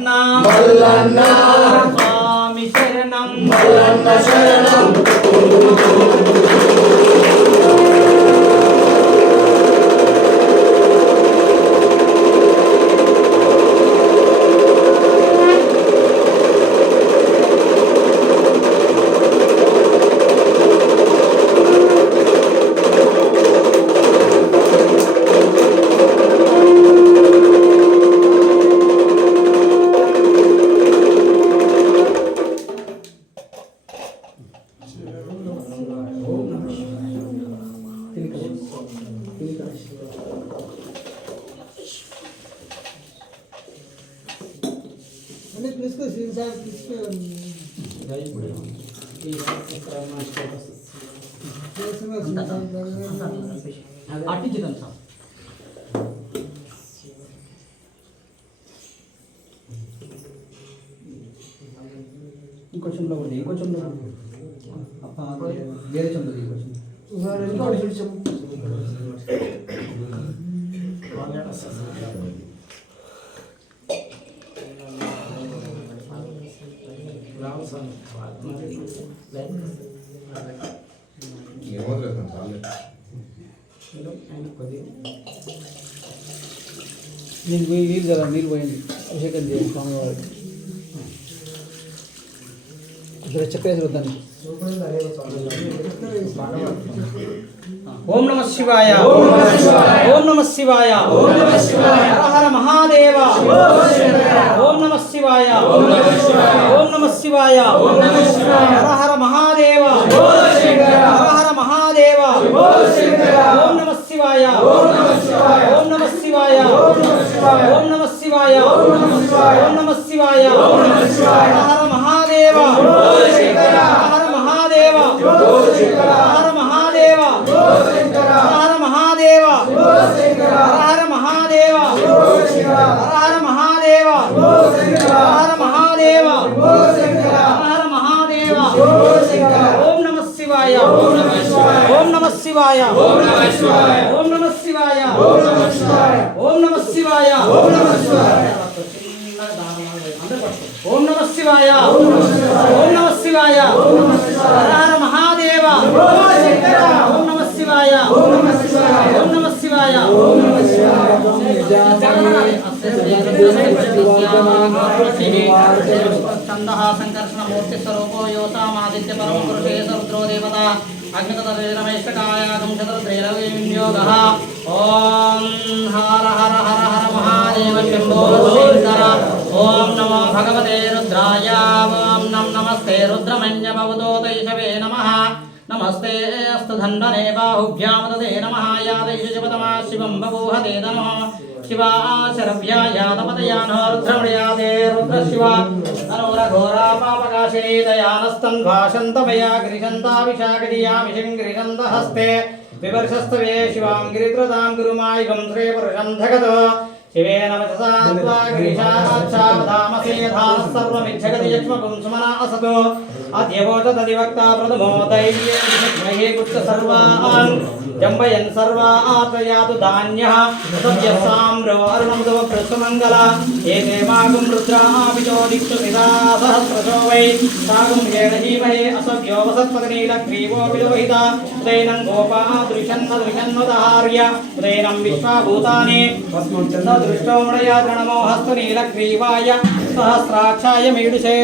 మల్లన్న స్వామి శరణం మల్లన్న శరణం ఇంకో చెంబులో ఉంది ఇంకో చెంబులో వేరే చెంబులో ఇంకో నేను నీళ్ళు జర నీళ్ళు పోయింది అభిషేకం చేయండి స్వామివారికి చక్కెర దానికి. ఓం నమః శివాయ ఓం నమః శివాయ హర హర మహాదేవ ఓం నమః శివాయ ఓం నమః శివాయ హర హర మహాదేవ హర హర మహాదేవ ఓం నమః శివాయ ఓం నమః శివాయ ఓం నమః శివాయ ఓం నమః శివాయ హర హర మహాదేవ హర మహాదేవ హర మహాదేవ హర మహాదేవ హర మహాదేవ హర మహాదేవ హర మహాదేవ హర మహాదేవ ఓం నమః శివాయ ఓం నమః శివాయ ఓం నమః శివాయ ఓం నమః శివాయ ఓం నమః శివాయ ఓం నమః శివాయ ఓం నమః శివాయ ఓం నమః శివాయ ఓం నమః శివాయ హర హర మహాదేవ ఓం నమః శివాయ ఓం నమః శివాయ ఛందః సంకర్షణ మూర్తి స్వరూపో యోసామాదిత్య పరమ పురుషే సరుద్రో దేవత అగ్నితరమేష్టకాయాగం చతుర్ద్రైరవియోగః ఓం హర హర హర హర మహాదేవ శంభో శంకర ఓం నమో భగవతే రుద్రాయ ఓం నమస్తే రుద్రమన్యభవతో తైషవే నమః నమస్తే అస్తు ధన్వనే బాహుభ్యాం తదే నమః యాదైషివతమా శివం బభూహతే నమః శివా శరభ్యాయాతపదయానో రుద్రమృయాదే రుద్రశివ అనోరఘోరా పాపకాశినీ దయానస్తన్ భాషంతమయా గిరిశంతావిశాఖియామి శంగిరిశంత హస్తే వివర్షస్తవే శివాం గిరిత్రతాం గురుమాయుగం శ్రీ పురుషం ధగతో శివేన వచసాత్వా గిరిశాచావధామసే ధాన సర్వమిచ్చగతి యక్ష్మపుం సుమనా అసతో అద్యవోచదధివక్తా ప్రథమో దైవ్యే గుప్త సర్వాన్ జంబయన్ సర్వాత్రయాతు ధాన్యః సవ్యసామ్రో అరుణం తవ పృష్ఠమంగళ ఏతే మాగం రుద్రాభితో దిక్షు నిదా సహస్రశో వై సాగం ఏడహీమహే అసవ్యో వసత్పతినీలగ్రీవో విలోహిత ఉదయనం గోపా దృశన్నదృశన్వదహార్య ఉదయనం విశ్వభూతాని దృష్టోమృయా తృణమో హస్తు నీలగ్రీవాయ సహస్రాక్షాయ మీడుషే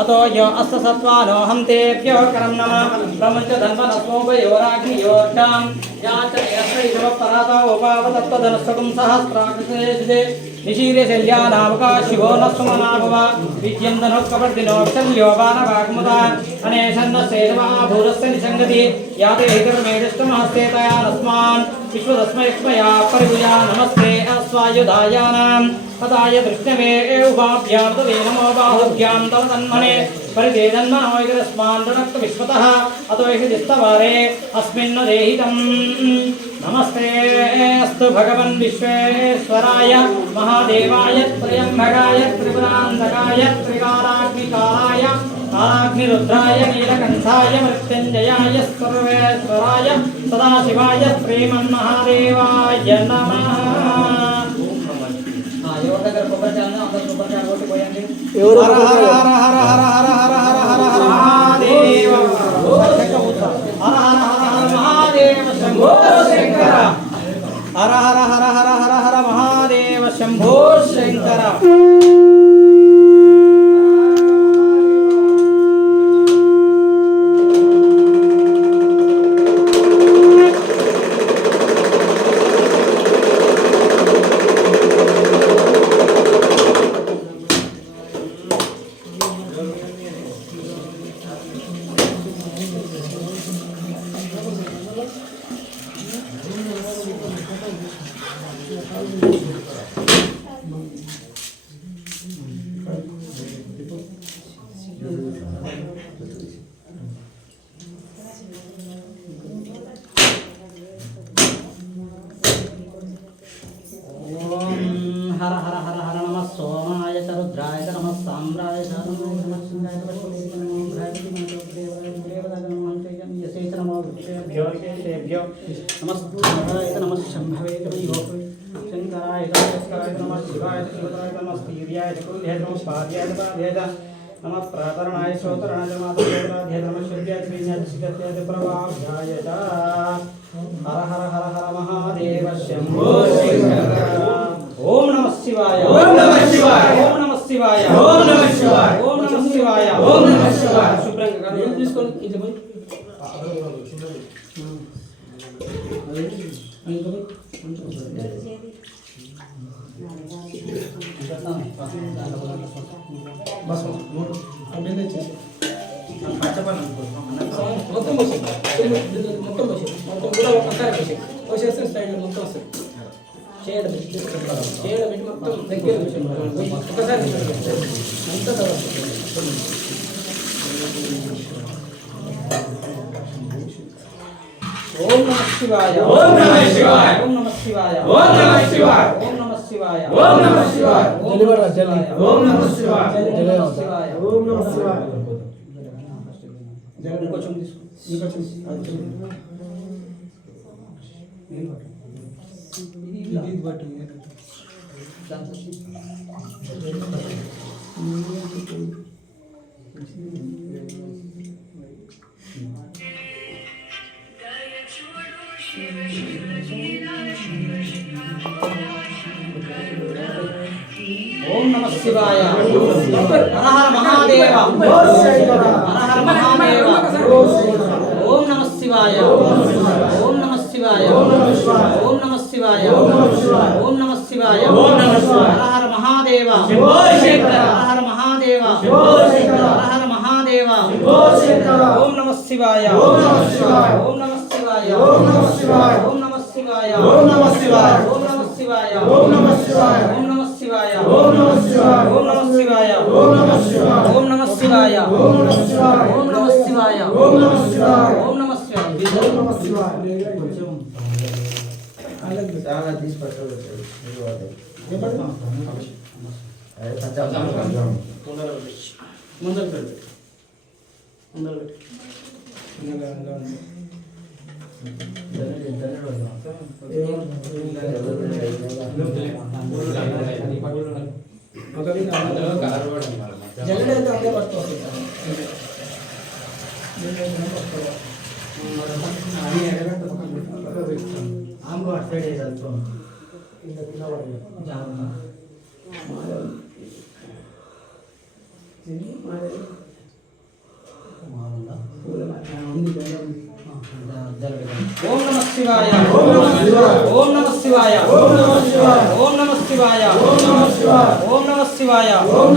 అతో యో అస్త సత్వానోహం తేభ్యో కరం నమః ప్రముంచ ధన్వనస్మోపయోరాగ్నియోర్జాం యాచైరస్రైశవపరాత ఉపావతత్వధనస్సుకం సహస్రాక్షే నిశీర్య శల్యానామకా శివో నస్సుమనాభవ విద్యం ధనుఃకవర్దినో శల్యో బాణవాగ్ముద అనేషన్న సేనమహాభూరస్య నిసంగతి యాతే హితర్మేడిష్టమహస్తే తయా నస్మాన్ విశ్వదస్మయక్ష్మయా పరిభుజా నమస్తే అస్వాయుధాయానాం పదాయ దృష్ణవే ఉభాభ్యాం తదే నమో బాహుభ్యాం తవ తన్మనే పరిదేదన్మనోయకరస్మాన్ రణక్త విశ్వతః అతో హి దిస్తవారే అస్మిన్న దేహితం నమస్తే అస్తు భగవన్ విశ్వేశ్వరాయ మహాదేవాయ త్రయంబకాయ త్రిపురాంతకాయ త్రికాలాగ్నికాలాయ కాలాగ్నిరుద్రాయ నీలకంఠాయ మృత్యుంజయాయ సర్వేశ్వరాయ సదాశివాయ శ్రీమన్మహాదేవాయ నమః. ఎవరి దగ్గర కొబ్బరి చాలు అందరూ కొబ్బరి చాలు హర హర హర హర హర హర హర హర హర హర మహాదేవ హర హర హర హర మహాదేవ శంభో శంకర హర హర హర హర హర హర మహాదేవ శంభో శంకర हर हर हर हर नमः सोमाय च रुद्राय च नमः साम्राय च नमः शिवाय च नमः वृक्षेभ्यो नमस्काराय च नमः शम्भवे च शंकराय च नमः शिवाय च नमः वीर्याय च कुल्याय च नमः पाद्याय च पाद्याय च नमः प्रातरणाय श्रोतरणाय च मातृदेवाय च नमः शूद्राय च विज्ञाय च शिखत्याय च प्रभाव्याय च हर हर हर हर महादेव शंभो शंकर ओम नमः शिवाय ओम नमः शिवाय ओम नमः शिवाय ओम नमः शिवाय ओम नमः शिवाय ओम नमः शिवाय शुभ्रंగా గారు తీసుకొని ఇది పోయి బస్ అబేనే చేసి పచ్చపన మొత్తం బస్ మొత్తం బస్ మొత్తం కూడా ఒకసారి బస్ వచ్చేస్తే స్టైల్ మొత్తం వస్తుంది చేయడం పెట్టి మొత్తం దగ్గర ఒకసారి అంతా ఓం నమః శివాయ ఓం నమః శివాయ ఓం నమః శివాయ ఓం నమః శివాయ ఓం నమః శివాయ ఓం నమః శివాయ జలివర జలి ఓం నమః శివాయ జలివర ఓం నమః శివాయ జలి కొంచెం తీసుకో కొంచెం ఇది బట్టి ओम नमः शिवाय हर हर महादेव हर हर महादेव ओम नमः शिवाय ओम नमः शिवाय ओम नमः शिवाय ओम नमः शिवाय हर हर महादेव हर हर महादेव हर हर महादेव ओम नमः शिवाय ओम नमः शिवाय ओम नमः शिवाय ओम नमः शिवाय ओम नमः शिवाय ओम नमः शिवाय ओम नमः शिवाय ओम नमः शिवाय ओम नमः शिवाय ओम नमः शिवाय ओम नमः शिवाय ओम नमः शिवाय ओम नमः शिवाय ओम नमः शिवाय ओम नमः शिवाय ओम नमः शिवाय ओम नमः शिवाय ओम नमः शिवाय చాలా తీసుకొచ్చారు ముందర పెట్టు ओम नमः शिवाय ओम नमः शिवाय ओम नमः शिवाय ओम नमः शिवाय ओम नमः शिवाय ओम नमः शिवाय ओम नमः शिवाय ओम नमः शिवाय ओम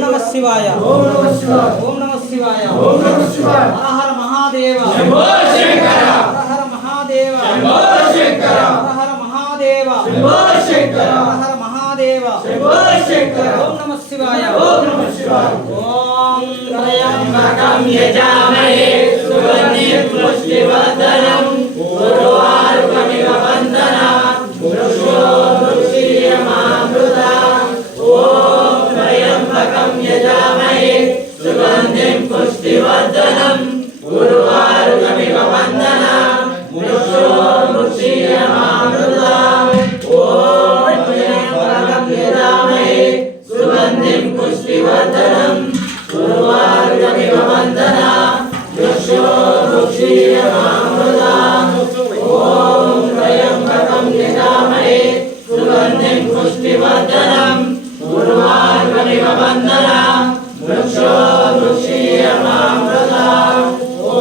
नमः शिवाय ओम नमः शिवाय ओम नमः शिवाय ओम नमः शिवाय हर हर महादेव शंभो शंकर हर हर महादेव शंभो शंकर हर हर महादेव शंभो शंकर हर हर महादेव शंभो शंकर ओम नमः शिवाय ओम नमः शिवाय ओम त्र्यंबकं यजामहे सुगन्धिं पुष्टिवर्धनम् उर्वारुकमिव बन्धनात् मृत्योर्मुक्षीयमामृतात् ॐ त्र्यंबकं यजामहे सुगन्धिं पुष्टिवर्धनम् उर्वारुकमिव बन्धनात् मृत्योर्मुक्षीयमामृतात् ॐ त्र्यंबकं यजामहे सुगन्धिं पुष्टिवर्धनम् उर्वारुकमिव वन्दना वृक्षो वृक्षीयमामृताम् ॐ त्र्यम्बकं यजामहे सुगन्धिं पुष्टिवर्धनम् उर्वारुकमिव वन्दना वृक्षो वृक्षीयमामृताम् ॐ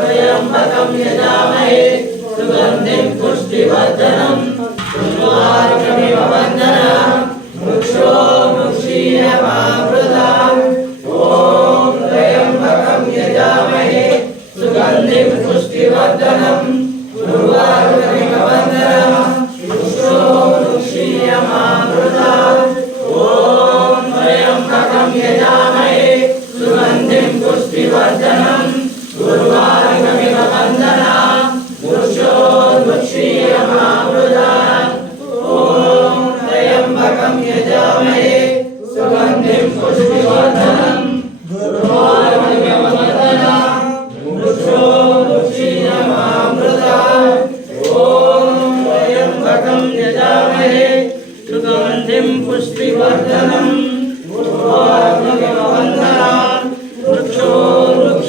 त्र्यम्बकं यजामहे सुगन्धिं पुष्टिवर्धनम् उर्वारुकमिव वन्दना वृक्षो वृक्षीयमामृताम् ॐ त्र्यम्बकं यजामहे सुगन्धिं पुष्टिवर्धनम् उर्वारुकमिव वन्दना वृक्षो वृक्षीयमामृताम् ॐ त्र्यम्बकं यजामहे सुगन्धिं पुष्टिवर्धनम् उर्वारुकमिव वन्दना वृक्षो वृक्षीयमामृताम् ॐ त्र्यम्बकं यजामहे सुगन्धिं पुष्टिवर्धनम् उर्वारुकमिव वन्दना वृक्षो वृक्षीयमामृताम् ॐ त्र्यम्बकं यजामहे सुगन्धिं पुष्टिवर्धनम्